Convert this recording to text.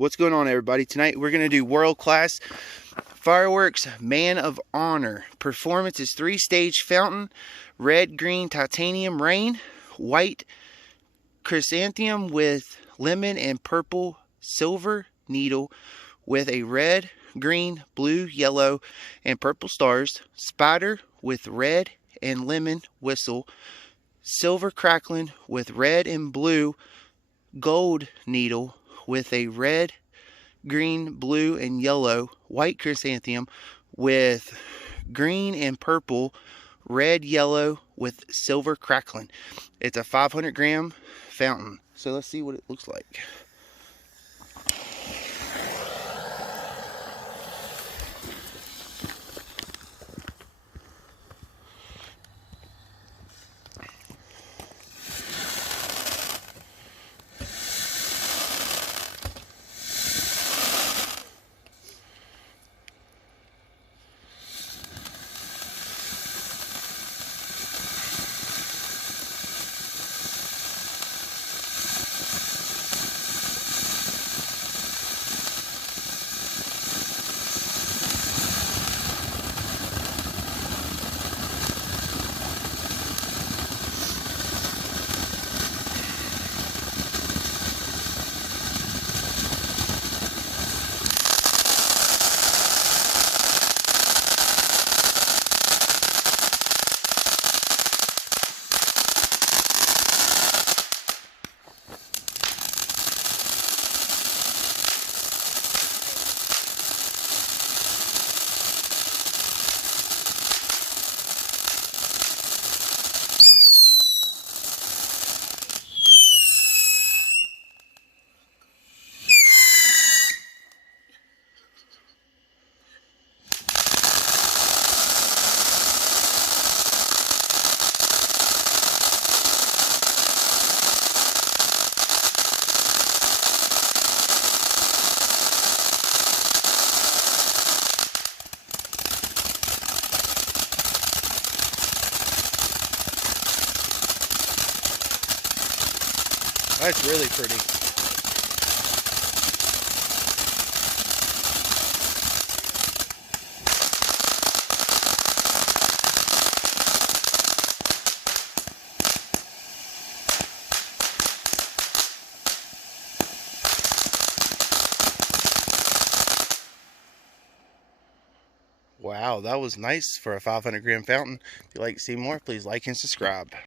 What's going on, everybody? Tonight we're going to do world-class fireworks Man of Honor. Performance is 3-stage fountain, red, green, titanium rain, white chrysanthemum with lemon and purple silver needle with a red, green, blue, yellow, and purple stars, spider with red and lemon whistle, silver crackling with red and blue gold needle with a red, green, blue, and yellow, white chrysanthemum with green and purple, red, yellow with silver crackling. It's a 500-gram fountain. So let's see what it looks like. That's really pretty. Wow, that was nice for a 500-gram fountain. If you'd like to see more, please like and subscribe.